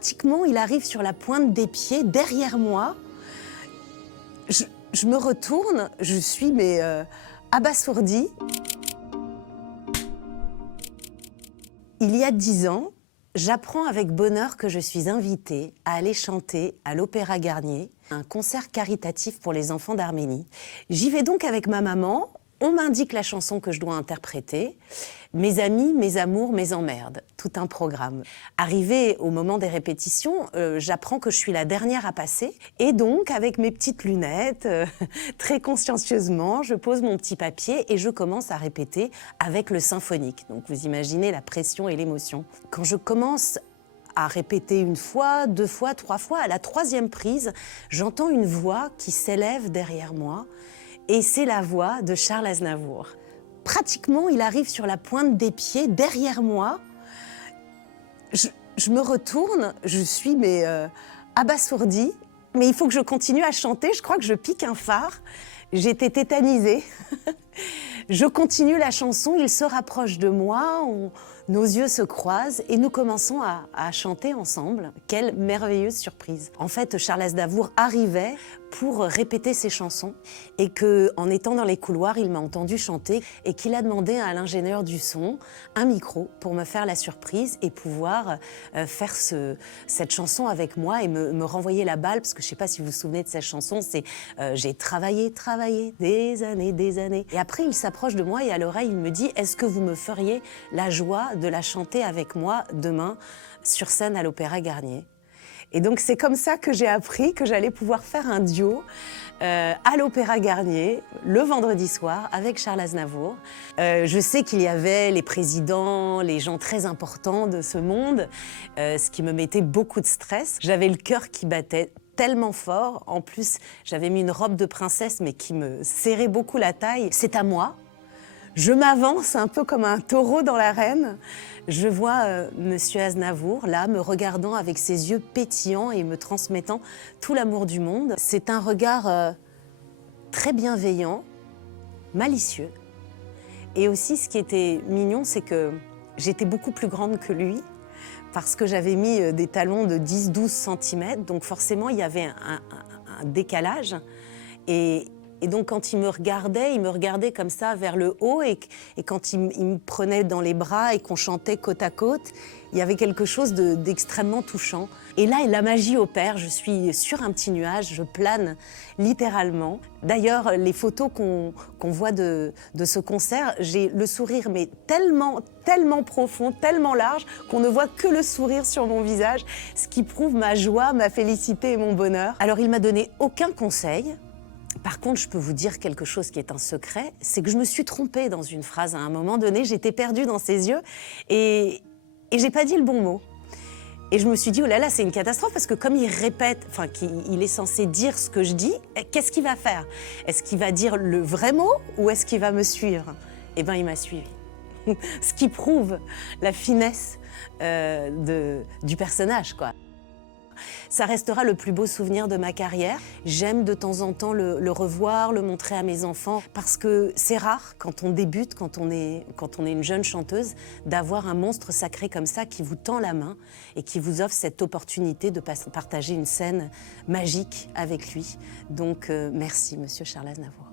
Pratiquement, il arrive sur la pointe des pieds, derrière moi. Je me retourne, je suis abasourdie. Il y a 10 ans, j'apprends avec bonheur que je suis invitée à aller chanter à l'Opéra Garnier, un concert caritatif pour les enfants d'Arménie. J'y vais donc avec ma maman. On m'indique la chanson que je dois interpréter. Mes amis, mes amours, mes emmerdes. Tout un programme. Arrivé au moment des répétitions, j'apprends que je suis la dernière à passer. Et donc, avec mes petites lunettes, très consciencieusement, je pose mon petit papier et je commence à répéter avec le symphonique. Donc, vous imaginez la pression et l'émotion. Quand je commence à répéter 1 fois, 2 fois, 3 fois, à la 3e prise, j'entends une voix qui s'élève derrière moi. Et c'est la voix de Charles Aznavour. Pratiquement, il arrive sur la pointe des pieds, derrière moi. Je me retourne, je suis abasourdie. Mais il faut que je continue à chanter, je crois que je pique un phare. J'étais tétanisée. Je continue la chanson, il se rapproche de moi, nos yeux se croisent et nous commençons à chanter ensemble. Quelle merveilleuse surprise. En fait, Charles Aznavour arrivait pour répéter ses chansons et qu'en étant dans les couloirs, il m'a entendu chanter et qu'il a demandé à l'ingénieur du son un micro pour me faire la surprise et pouvoir faire cette chanson avec moi et me renvoyer la balle, parce que je ne sais pas si vous vous souvenez de cette chanson, c'est j'ai travaillé des années. Et après, il s'approche de moi et à l'oreille, il me dit « Est-ce que vous me feriez la joie de la chanter avec moi demain sur scène à l'Opéra Garnier ?» Et donc, c'est comme ça que j'ai appris que j'allais pouvoir faire un duo à l'Opéra Garnier le vendredi soir avec Charles Aznavour. Je sais qu'il y avait les présidents, les gens très importants de ce monde, ce qui me mettait beaucoup de stress. J'avais le cœur qui battait tellement fort. En plus, j'avais mis une robe de princesse, mais qui me serrait beaucoup la taille. C'est à moi. Je m'avance un peu comme un taureau dans l'arène. Je vois Monsieur Aznavour, là, me regardant avec ses yeux pétillants et me transmettant tout l'amour du monde. C'est un regard très bienveillant, malicieux. Et aussi, ce qui était mignon, c'est que j'étais beaucoup plus grande que lui, parce que j'avais mis des talons de 10-12 cm, donc forcément, il y avait un décalage. Et donc, quand il me regardait comme ça vers le haut, et quand il me prenait dans les bras et qu'on chantait côte à côte, il y avait quelque chose d'extrêmement touchant. Et là, la magie opère, je suis sur un petit nuage, je plane littéralement. D'ailleurs, les photos qu'on voit de ce concert, j'ai le sourire mais tellement profond, tellement large, qu'on ne voit que le sourire sur mon visage, ce qui prouve ma joie, ma félicité et mon bonheur. Alors, il m'a donné aucun conseil. Par contre, je peux vous dire quelque chose qui est un secret, c'est que je me suis trompée dans une phrase. À un moment donné, j'étais perdue dans ses yeux et j'ai pas dit le bon mot. Et je me suis dit, oh là là, c'est une catastrophe, parce que comme il répète, enfin, qu'il est censé dire ce que je dis, qu'est-ce qu'il va faire? Est-ce qu'il va dire le vrai mot ou est-ce qu'il va me suivre? Eh bien, il m'a suivi. Ce qui prouve la finesse du personnage, quoi. Ça restera le plus beau souvenir de ma carrière. J'aime de temps en temps le revoir, le montrer à mes enfants, parce que c'est rare, quand on débute, quand on est une jeune chanteuse, d'avoir un monstre sacré comme ça qui vous tend la main et qui vous offre cette opportunité de partager une scène magique avec lui. Donc merci, Monsieur Charles Aznavour.